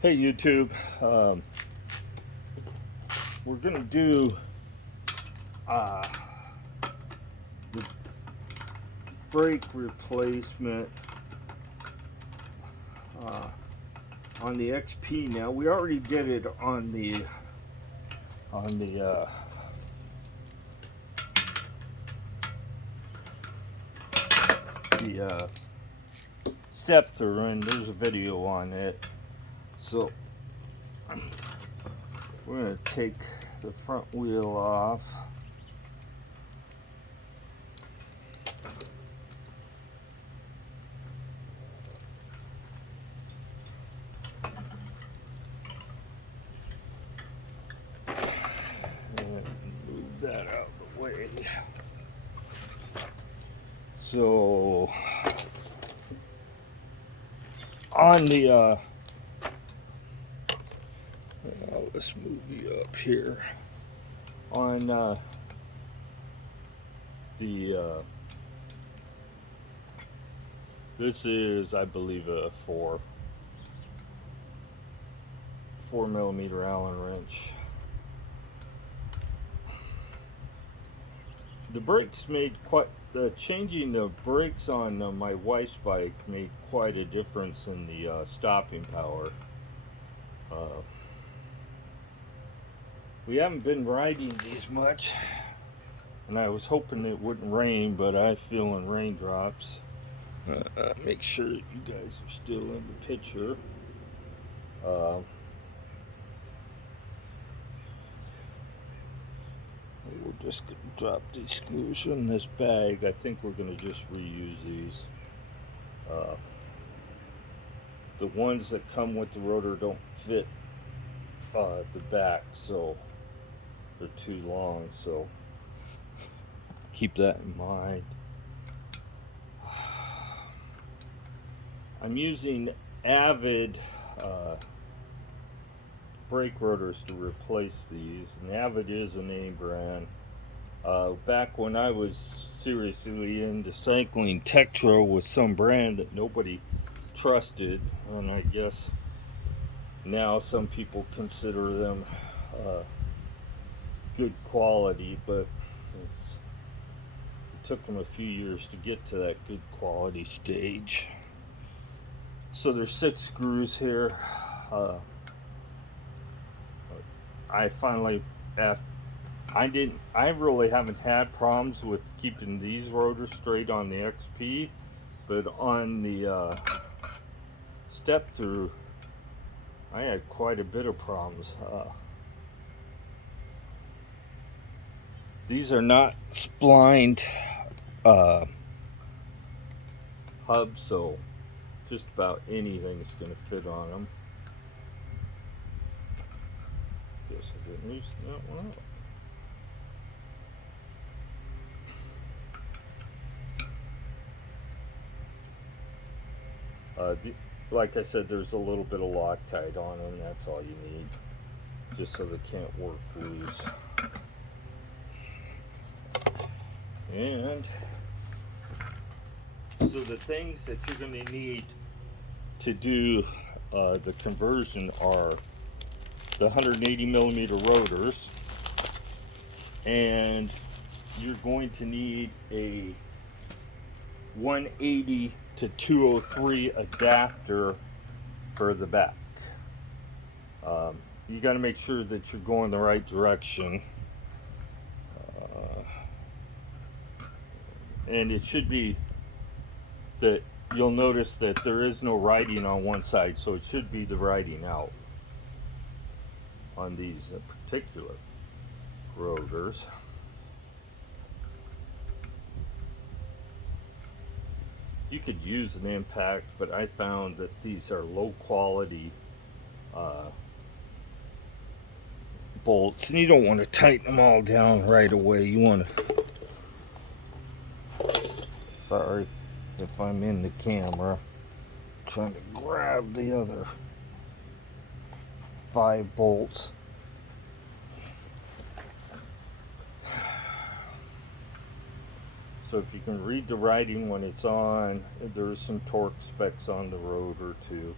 Hey YouTube, we're gonna do uh, the brake replacement uh, on the XP. Now we already did it on the on the uh, the step through, and there's a video on it. So we're gonna take the front wheel off. And move that out of the way. So on the let's move you up here. On the this is, I believe, a 4 millimeter Allen wrench. The brakes made quite changing the brakes on my wife's bike made quite a difference in the stopping power. We haven't been riding these much, and I was hoping it wouldn't rain, but I'm feeling raindrops. Make sure you guys are still in the picture. We're just going to drop these screws in this bag. I think we're going to just reuse these. The ones that come with the rotor don't fit the back, so they're too long, so keep that in mind. I'm using Avid brake rotors to replace these, and Avid is a name brand. Back when I was seriously into cycling, Tektro was some brand that nobody trusted, and I guess now some people consider them good quality, but it took them a few years to get to that good quality stage. So there's 6 screws here. I finally, I really haven't had problems with keeping these rotors straight on the XP, but on the step through, I had quite a bit of problems. These are not splined hubs, so just about anything's going to fit on them. Guess I didn't loosen that one up. Like I said, there's a little bit of Loctite on them. That's all you need, just so they can't work loose. And so the things that you're going to need to do the conversion are the 180 millimeter rotors, and you're going to need a 180 to 203 adapter for the back. You got to make sure that you're going the right direction, and it should be that you'll notice that there is no writing on one side, so it should be the writing out on these particular rotors. You could use an impact, but I found that these are low quality bolts, and you don't want to tighten them all down right away. You want to, sorry if I'm in the camera, I'm trying to grab the other 5 bolts. So if you can read the writing when it's on, there's some torque specs on the rotor too.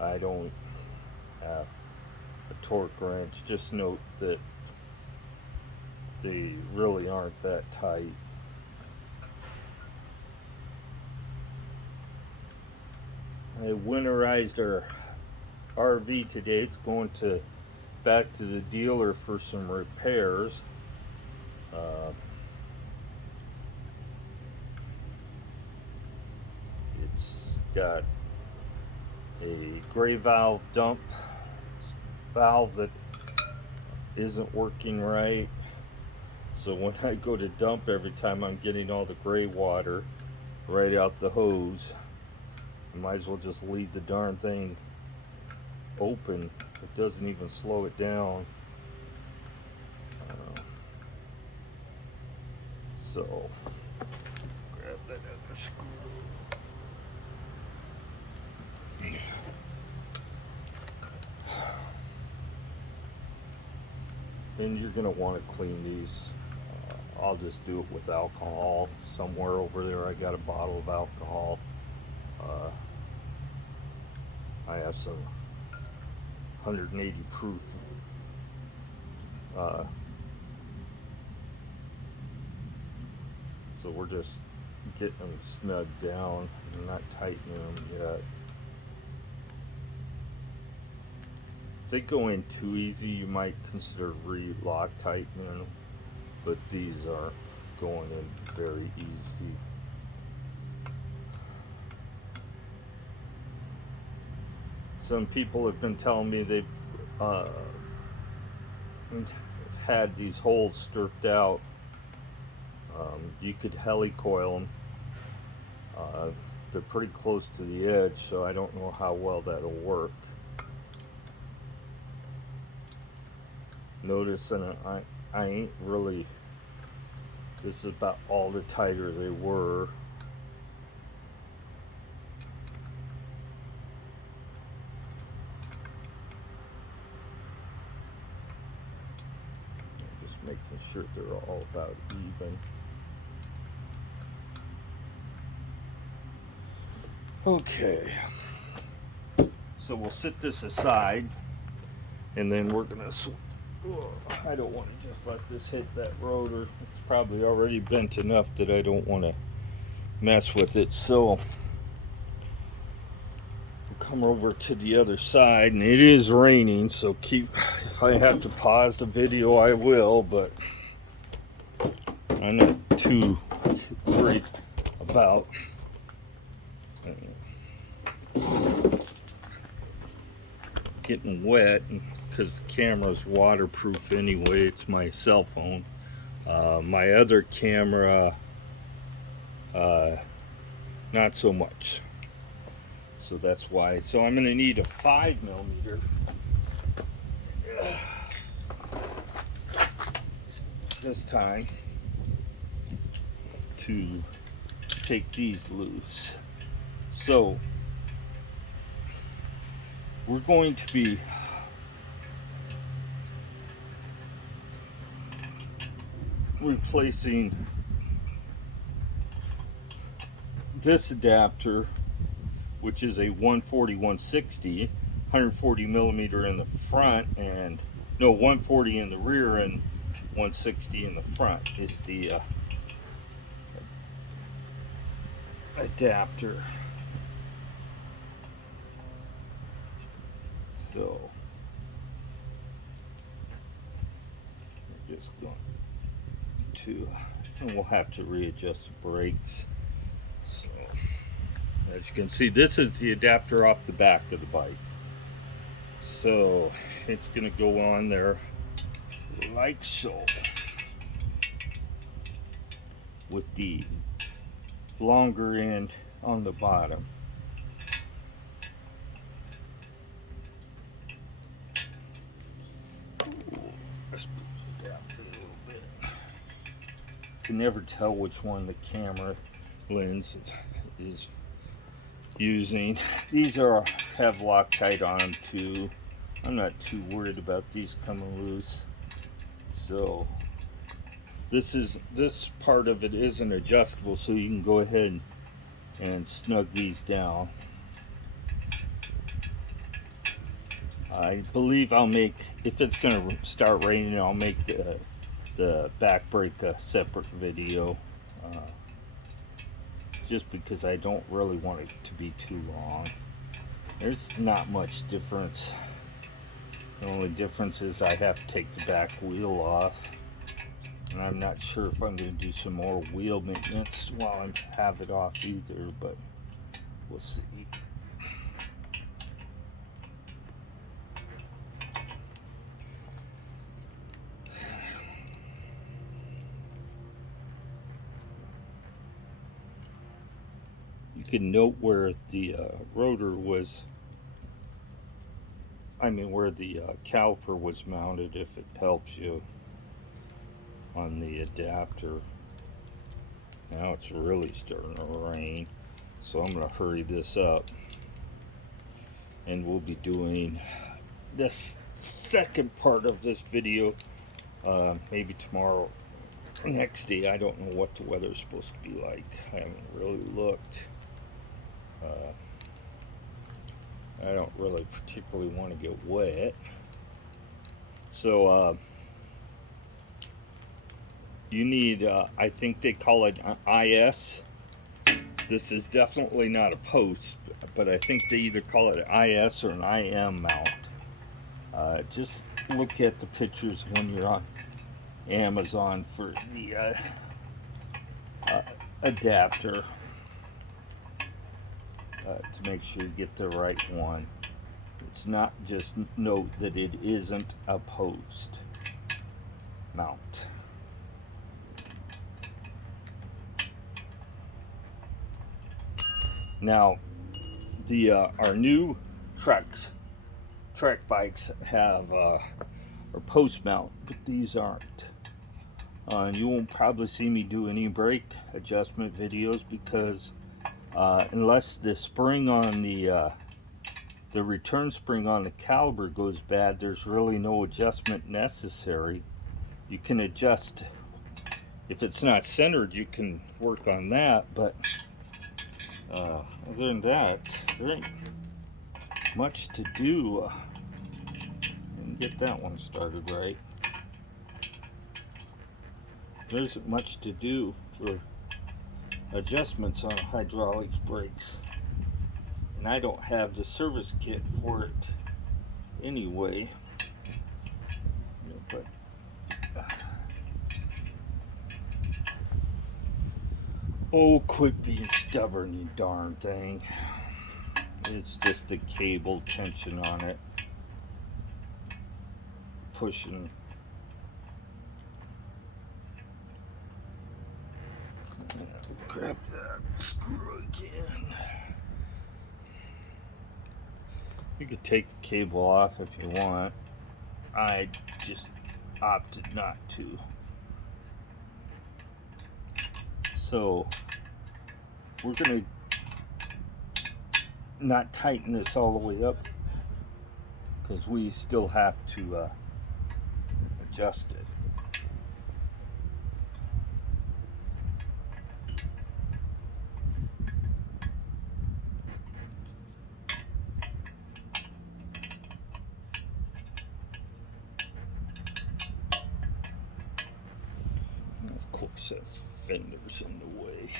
I don't a torque wrench. Just note that they really aren't that tight. I winterized our RV today. It's going back to the dealer for some repairs. It's got a gray valve dump valve that isn't working right. So when I go to dump, every time I'm getting all the gray water right out the hose. I might as well just leave the darn thing open. It doesn't even slow it down. So grab that other screw. And you're going to want to clean these. I'll just do it with alcohol. Somewhere over there I got a bottle of alcohol. I have some 180 proof so we're just getting them snugged down and not tightening them yet. If they go in too easy, you might consider re-Loctiting them, but these aren't going in very easy. Some people have been telling me they've had these holes stripped out. You could helicoil them. They're pretty close to the edge, so I don't know how well that'll work. Notice, and I ain't really, this is about all the tighter they were. Just making sure they're all about even. Okay, so we'll set this aside, and then we're gonna I don't want to just let this hit that rotor. It's probably already bent enough that I don't want to mess with it. So we'll come over to the other side, and it is raining, so if I have to pause the video, I will, but I'm not too worried about getting wet, because the camera's waterproof anyway. It's my cell phone. My other camera, not so much. So that's why. So I'm going to need a 5mm this time to take these loose. So we're going to be replacing this adapter, which is a 140/160, 140mm in the front, and no, 140 in the rear and 160 in the front is the adapter. So we're just going to, and we'll have to readjust the brakes. So as you can see, this is the adapter off the back of the bike. So it's going to go on there like so, with the longer end on the bottom. Let's put it down a little bit. You can never tell which one the camera lens is using. These have Loctite on them too. I'm not too worried about these coming loose. So this part of it isn't adjustable, so you can go ahead and snug these down. I believe I'll make, if it's going to start raining, I'll make the back brake a separate video. Just because I don't really want it to be too long. There's not much difference. The only difference is I have to take the back wheel off. And I'm not sure if I'm going to do some more wheel maintenance while I have it off either, but we'll see. You can note where the rotor was, where the caliper was mounted, if it helps you, on the adapter. Now it's really starting to rain, so I'm going to hurry this up, and we'll be doing this second part of this video maybe tomorrow, next day. I don't know what the weather's supposed to be like. I haven't really looked. I don't really particularly want to get wet, so you need, I think they call it IS. This is definitely not a post, but I think they either call it IS or an IM mount. Just look at the pictures when you're on Amazon for the adapter to make sure you get the right one. It's not, just note that it isn't a post mount. Now, the our new trek bikes have a post mount, but these aren't. And you won't probably see me do any brake adjustment videos because unless the spring on the return spring on the caliper goes bad, there's really no adjustment necessary. You can adjust, if it's not centered, you can work on that, but other than that, there ain't much to do. And get that one started right. There isn't much to do for adjustments on hydraulics brakes, and I don't have the service kit for it anyway. But oh, quit being stubborn, you darn thing. It's just the cable tension on it pushing. Grab that screw again. You could take the cable off if you want. I just opted not to. So we're gonna not tighten this all the way up because we still have to adjust it. Of course, that fender's in the way.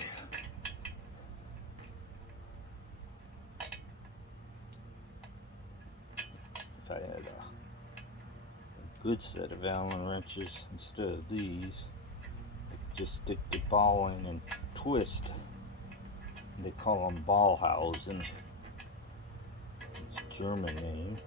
If I had a good set of Allen wrenches instead of these, I could just stick the ball in and twist. They call them Ballhausen. It's a German name.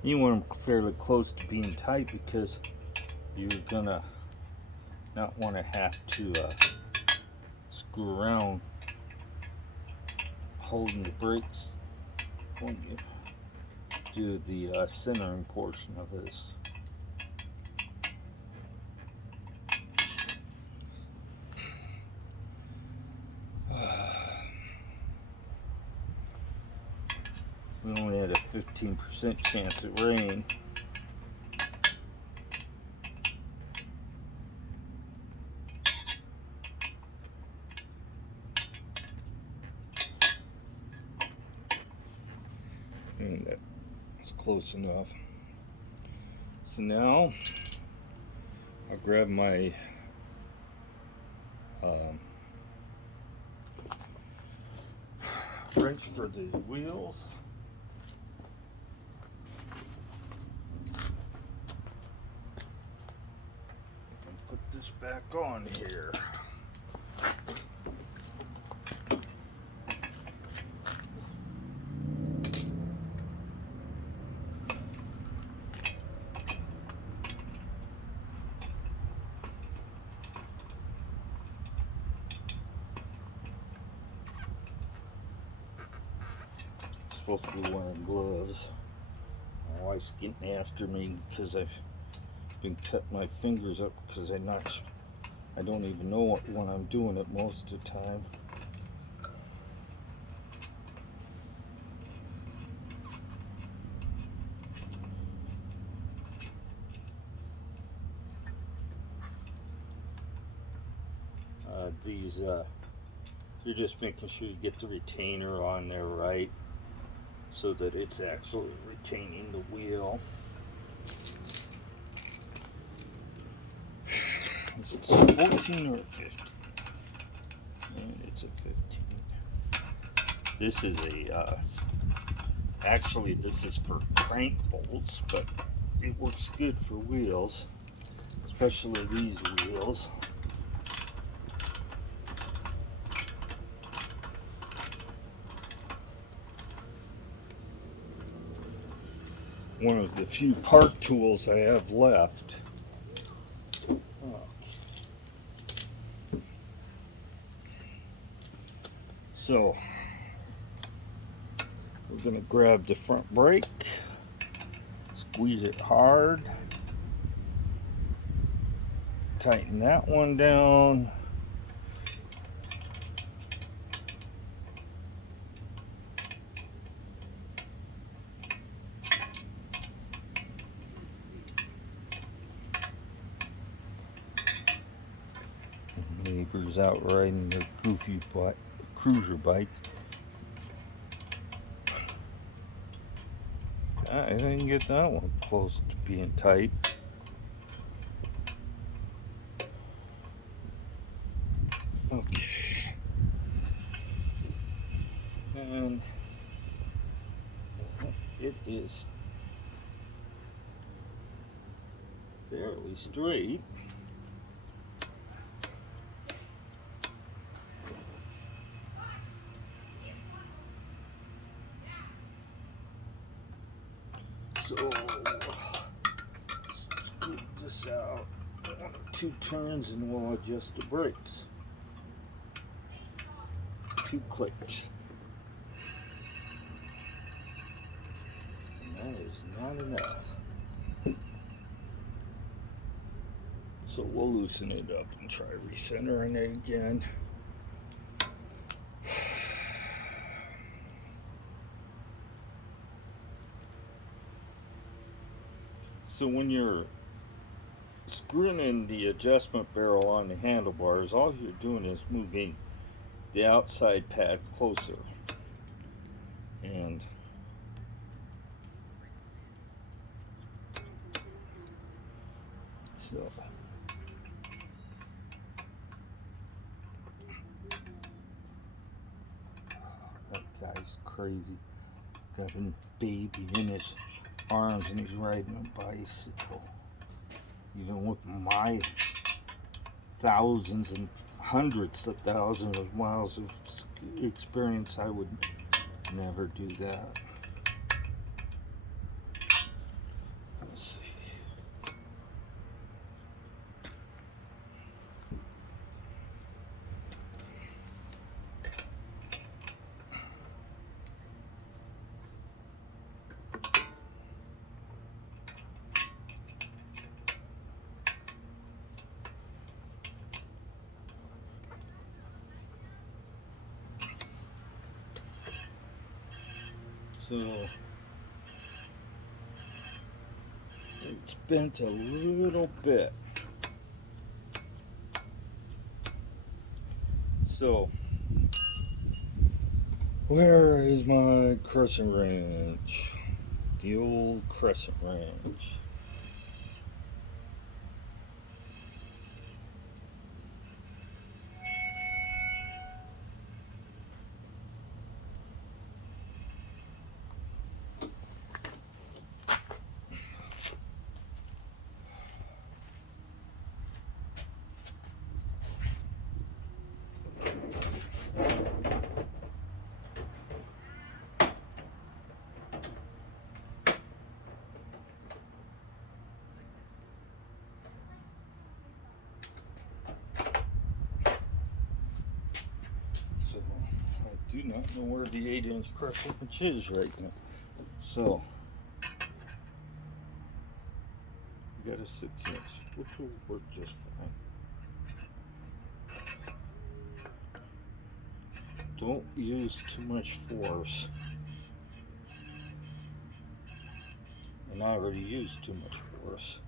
You want them fairly close to being tight because you're gonna not want to have to screw around holding the brakes when you do the centering portion of this. We only had a 15% chance of rain. And that's close enough. So now I'll grab my wrench for the wheels. And put this back on here. Supposed to be wearing gloves. My wife's getting after me because I've been cutting my fingers up because I don't even know when I'm doing it most of the time. You're just making sure you get the retainer on there right, so that it's actually retaining the wheel. Is it 14 or a 15? And it's a 15. This is actually this is for crank bolts, but it works good for wheels, especially these wheels. One of the few park tools I have left. So we're going to grab the front brake, squeeze it hard, tighten that one down. Neighbors out riding their goofy cruiser bikes. I didn't get that one close to being tight. Okay. And it is fairly straight. So scoop this out 1 or 2 turns and we'll adjust the brakes. 2 clicks. And that is not enough. So we'll loosen it up and try recentering it again. So when you're screwing in the adjustment barrel on the handlebars, all you're doing is moving the outside pad closer. And so that guy's crazy. Got a baby in his arms and he's riding a bicycle. Even with my thousands and hundreds of thousands of miles of experience, I would never do that. Let's see. So it's bent a little bit. So where is my crescent wrench? The old crescent wrench. So I do not know where the 8-inch crescent wrench is right now. So you got a 6-inch, which will work just fine. Don't use too much force. And I already used too much force.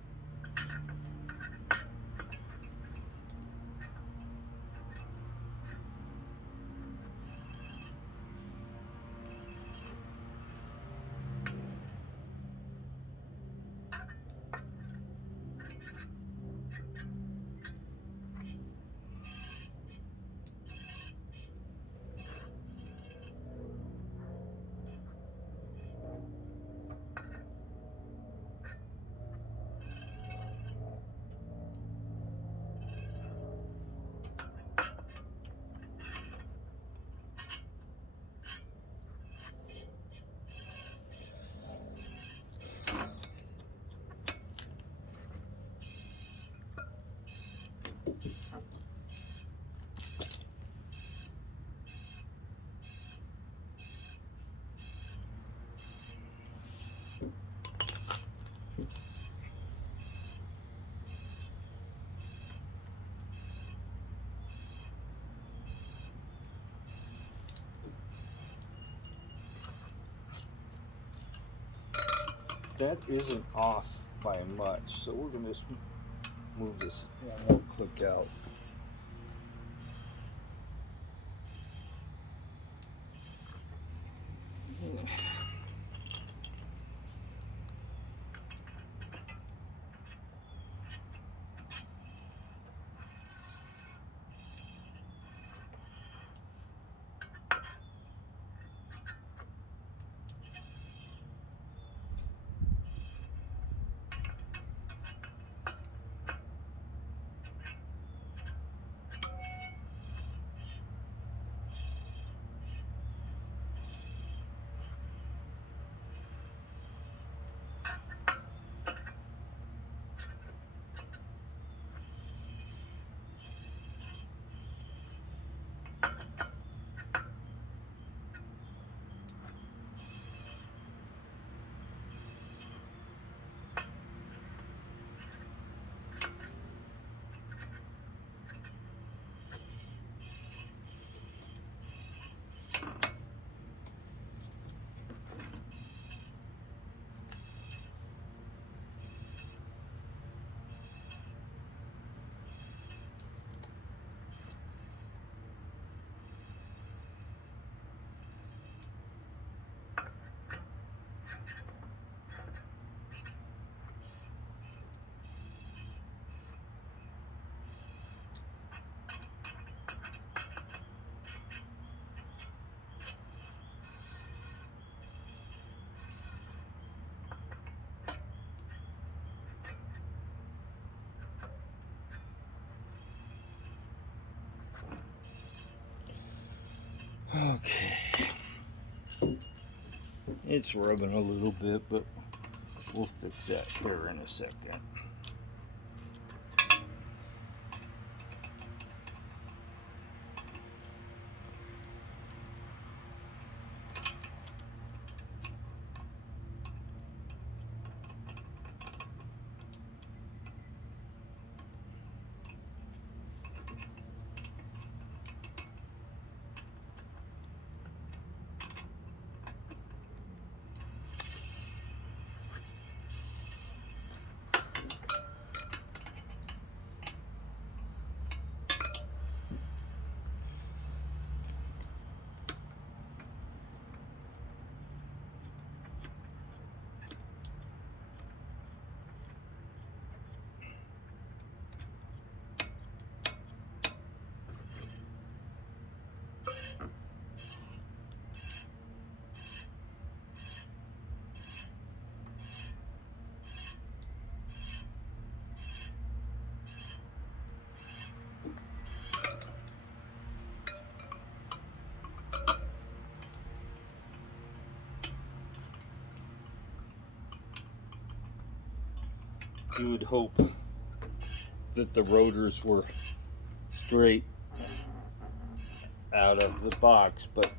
That isn't off by much, so we're going to just move this one more click out. Okay. It's rubbing a little bit, but we'll fix that here in a second. You would hope that the rotors were straight out of the box, but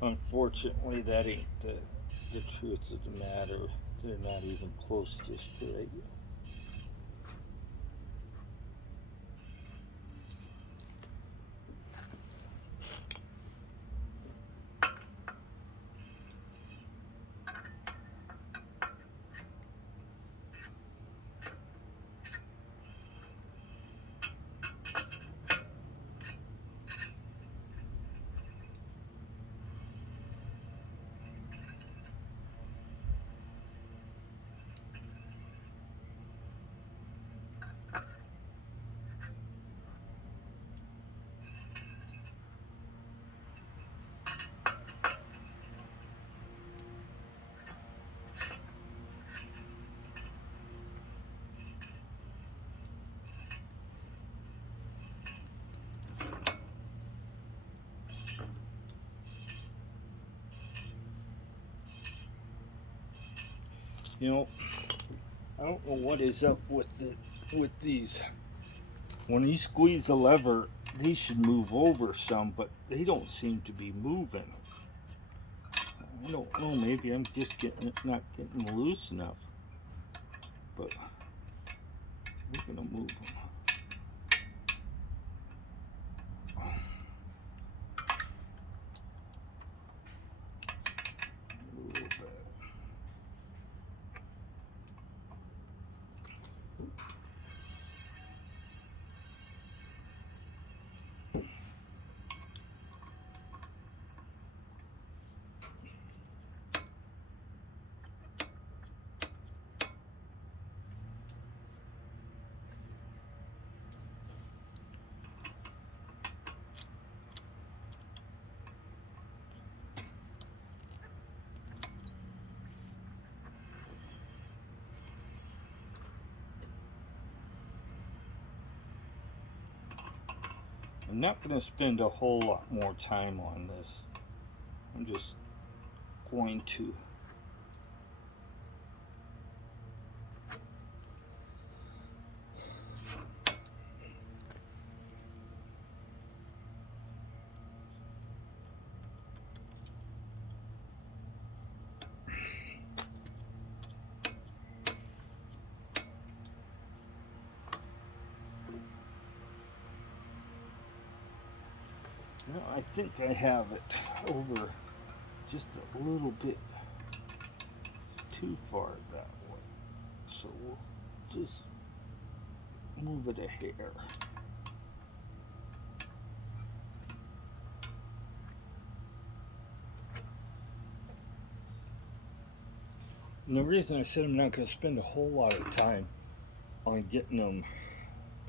unfortunately that ain't the truth of the matter. They're not even close to straight. You know, I don't know what is up with these. When you squeeze the lever, these should move over some, but they don't seem to be moving. I don't know. Maybe I'm just not getting loose enough. But we're gonna move them. I'm not going to spend a whole lot more time on this. I'm just going to I think I have it over just a little bit too far that way. So we'll just move it a hair. And the reason I said I'm not going to spend a whole lot of time on getting them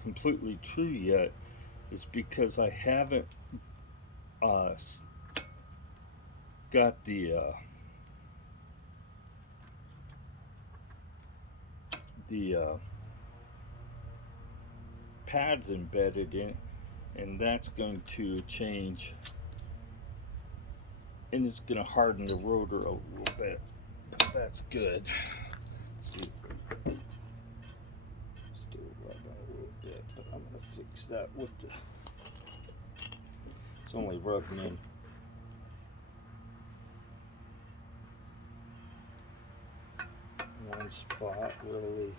completely true yet is because I haven't got the pads embedded in, and that's going to change, and it's going to harden the rotor a little bit. But that's good. Let's see if we still rubbing a little bit, but I'm going to fix that with the. It's only rubbing in. One spot really.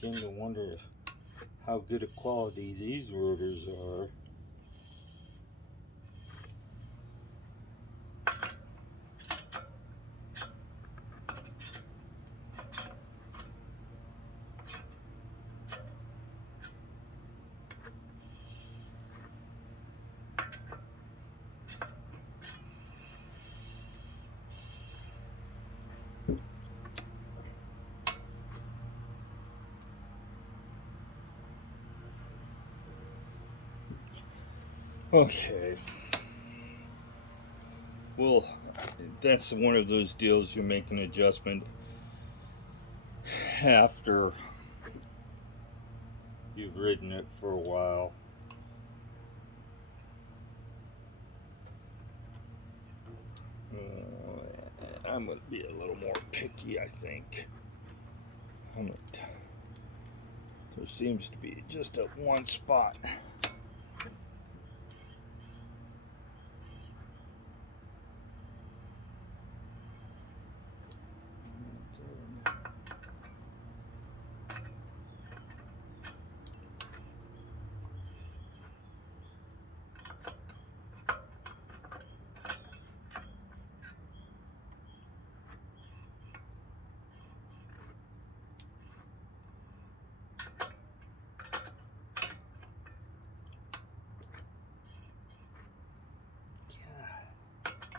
begin to wonder how good a quality these rotors are. Okay. Well, that's one of those deals you make an adjustment after you've ridden it for a while. I'm going to be a little more picky, I think. There seems to be just a one spot.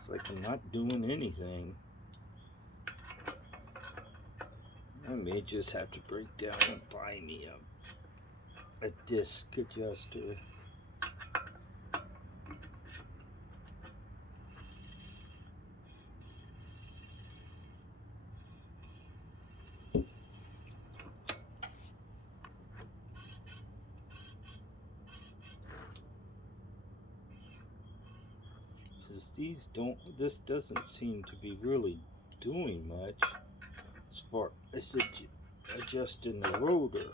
It's like I'm not doing anything. I may just have to break down and buy me a disc adjuster. Because this doesn't seem to be really doing much as far as adjusting the rotor.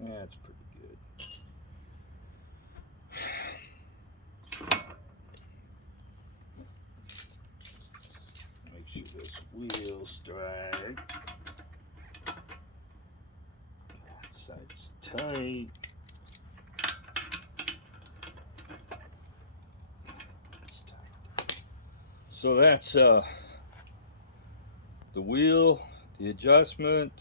That's pretty good. Make sure this wheel's drag. That side's tight. So that's the wheel, the adjustment.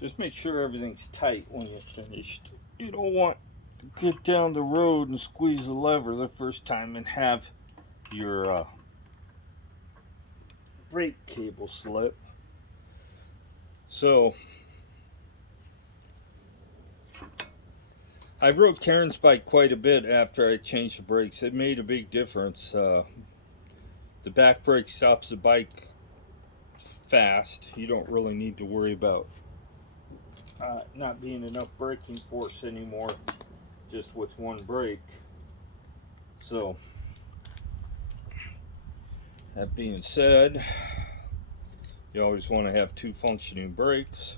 Just make sure everything's tight when you're finished. You don't want to get down the road and squeeze the lever the first time and have your brake cable slip. So I rode Karen's bike quite a bit after I changed the brakes. It made a big difference. The back brake stops the bike fast. You don't really need to worry about not being enough braking force anymore, just with one brake. So that being said, you always want to have 2 functioning brakes.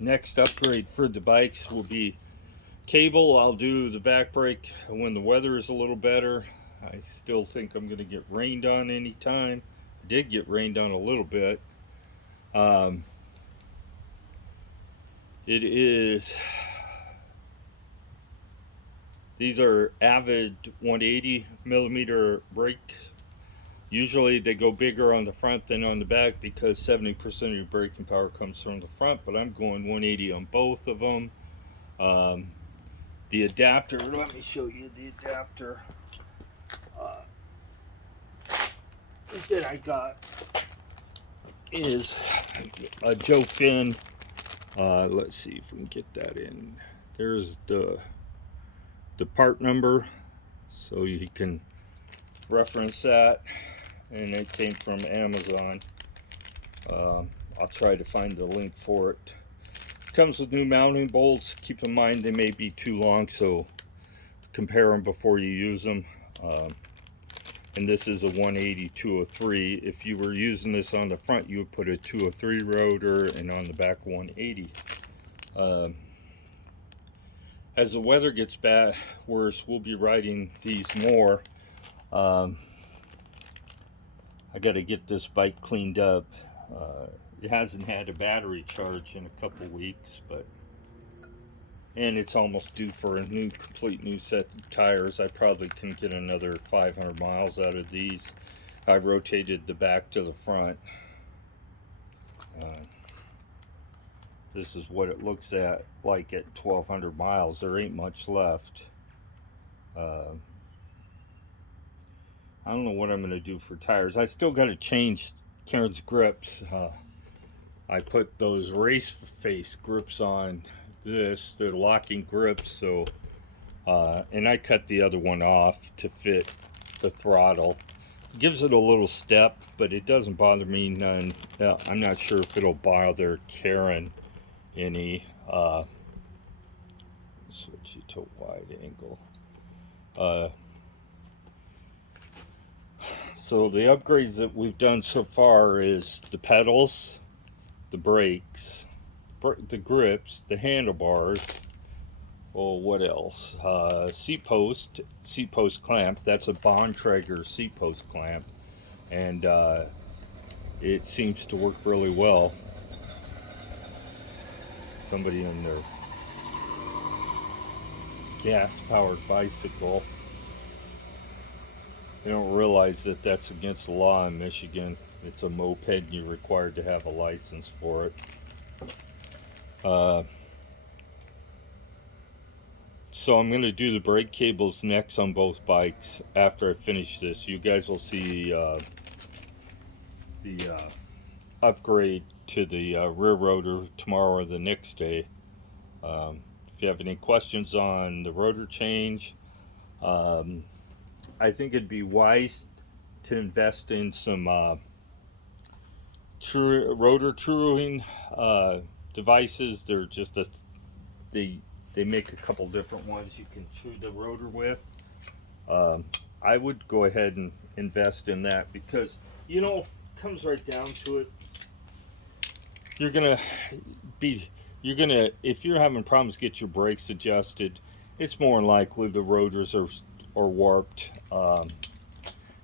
Next upgrade for the bikes will be cable. I'll do the back brake when the weather is a little better. I still think I'm going to get rained on anytime. I did get rained on a little bit. These are Avid 180 millimeter brakes. Usually they go bigger on the front than on the back because 70% of your braking power comes from the front, but I'm going 180 on both of them. The adapter, let me show you the adapter that I got is a Joe Finn. Let's see if we can get that in. There's the part number, so you can reference that, and it came from Amazon. I'll try to find the link for it. Comes with new mounting bolts. Keep in mind they may be too long, so compare them before you use them. And this is a 180-203. If you were using this on the front, you would put a 203 rotor, and on the back 180. As the weather gets worse, we'll be riding these more. I got to get this bike cleaned up. It hasn't had a battery charge in a couple weeks, and it's almost due for a complete new set of tires. I probably can get another 500 miles out of these. I rotated the back to the front. This is what it looks like at 1,200 miles. There ain't much left. I don't know what I'm going to do for tires. I still got to change Karen's grips. I put those race face grips on this. They're locking grips, so and I cut the other one off to fit the throttle. Gives it a little step, but it doesn't bother me none. I'm not sure if it'll bother Karen any. Switch it to wide angle. So the upgrades that we've done so far is the pedals, the brakes, the grips, the handlebars. Oh, what else? Seat post clamp. That's a Bontrager seat post clamp, and it seems to work really well. Somebody in their gas-powered bicycle. They don't realize that that's against the law in Michigan. It's a moped, and you're required to have a license for it. So I'm going to do the brake cables next on both bikes after I finish this. You guys will see the upgrade to the rear rotor tomorrow or the next day. If you have any questions on the rotor change, I think it'd be wise to invest in some rotor truing devices. They're just they make a couple different ones you can true the rotor with. I would go ahead and invest in that because, you know, it comes right down to it. you're gonna be if you're having problems get your brakes adjusted, it's more likely the rotors are warped,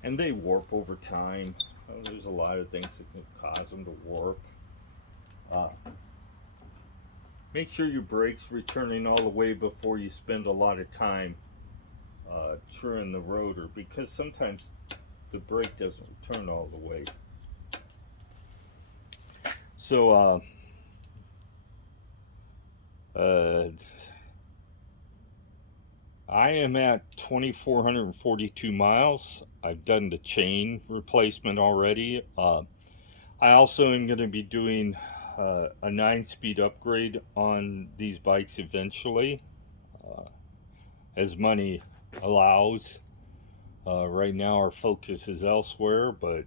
and they warp over time. There's a lot of things that can cause them to warp. Uh, Make sure your brakes returning all the way before you spend a lot of time truing the rotor, because sometimes the brake doesn't return all the way. So I am at 2,442 miles. I've done the chain replacement already. I also am going to be doing a 9-speed upgrade on these bikes eventually, as money allows. Right now, our focus is elsewhere, but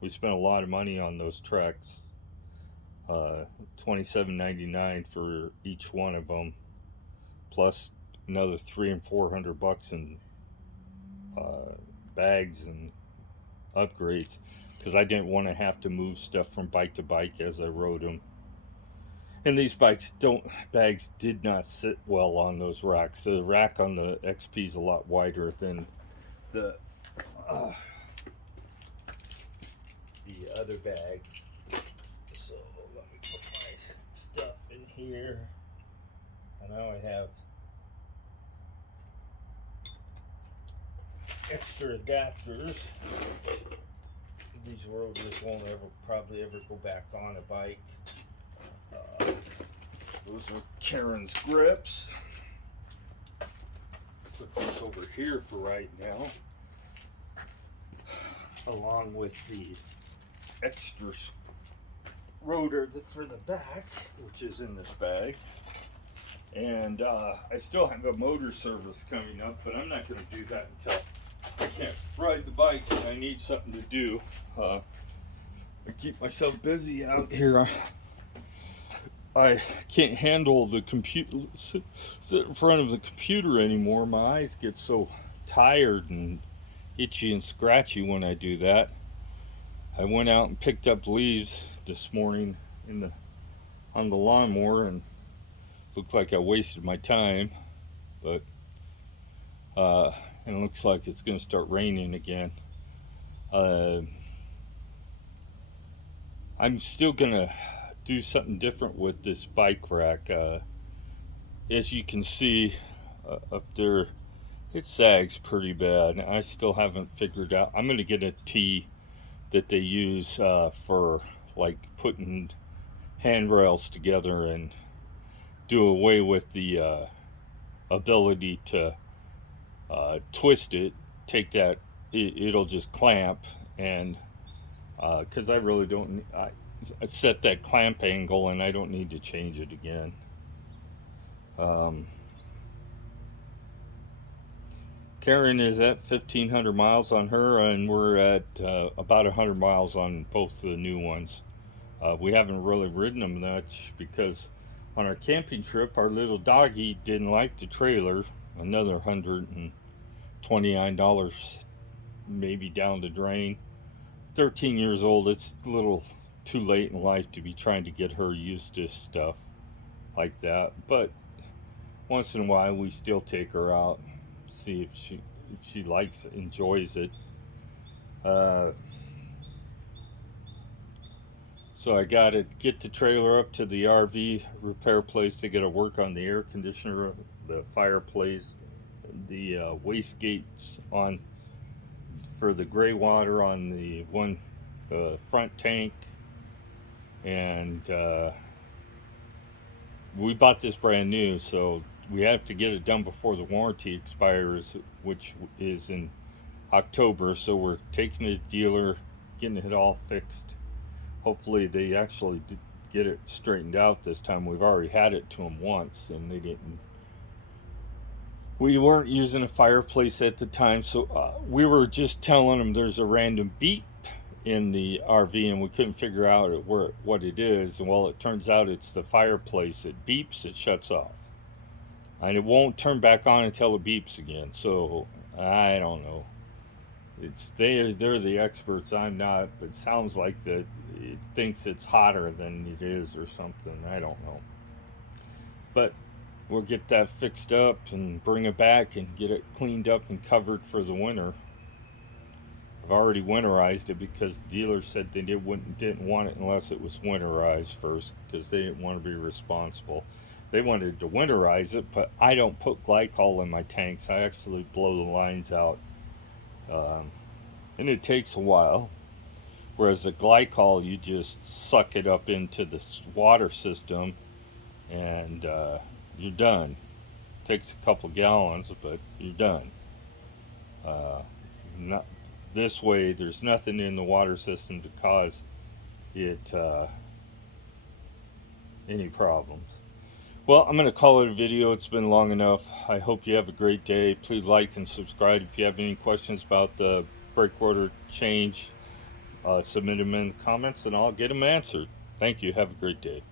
we spent a lot of money on those treks. $27.99 for each one of them, plus another $300 and $400 in bags and upgrades, because I didn't want to have to move stuff from bike to bike as I rode them. And these bags did not sit well on those racks. The rack on the XP is a lot wider than the other bag. So let me put my stuff in here. And now I have extra adapters. These rotors won't probably ever go back on a bike. Those are Karen's grips. Put this over here for right now, along with the extra rotor for the back, which is in this bag. And I still have a motor service coming up, but I'm not going to do that until I can't ride the bike and I need something to do. I keep myself busy out here. I can't handle the computer, sit in front of the computer anymore. My eyes get so tired and itchy and scratchy when I do that. I went out and picked up leaves this morning on the lawnmower, and looked like I wasted my time, but and it looks like it's going to start raining again. I'm still going to do something different with this bike rack. As you can see up there, it sags pretty bad. I still haven't figured out. I'm going to get a T that they use for like putting handrails together, and do away with the ability to twist it. Take that, it'll just clamp, and because I really don't, I set that clamp angle and I don't need to change it again. Karen is at 1,500 miles on her, and we're at about 100 miles on both the new ones. We haven't really ridden them much because on our camping trip, our little doggy didn't like the trailer. Another $129 maybe down the drain. 13 years old, it's a little too late in life to be trying to get her used to stuff like that. But once in a while, we still take her out, see if she enjoys it. So I got to get the trailer up to the RV repair place. They got to work on the air conditioner, the fireplace, the wastegates on for the gray water on the front tank, and we bought this brand new, so we have to get it done before the warranty expires, which is in October. So we're taking it to the dealer, getting it all fixed. Hopefully they actually get it straightened out this time. We've already had it to them once, and they didn't. We weren't using a fireplace at the time, so we were just telling them there's a random beep in the RV, and we couldn't figure out what it is. And well, it turns out it's the fireplace. It beeps, it shuts off, and it won't turn back on until it beeps again. So I don't know. They're the experts. I'm not. But it sounds like that it thinks it's hotter than it is or something. I don't know. But we'll get that fixed up and bring it back and get it cleaned up and covered for the winter. I've already winterized it because the dealer said they didn't want it unless it was winterized first because they didn't want to be responsible. They wanted to winterize it, but I don't put glycol in my tanks. I actually blow the lines out, and it takes a while. Whereas the glycol, you just suck it up into the water system, and you're done. Takes a couple gallons, but you're done. Not this way. There's nothing in the water system to cause it any problems. Well, I'm going to call it a video. It's been long enough. I hope you have a great day. Please like and subscribe. If you have any questions about the brake rotor change, submit them in the comments and I'll get them answered. Thank you. Have a great day.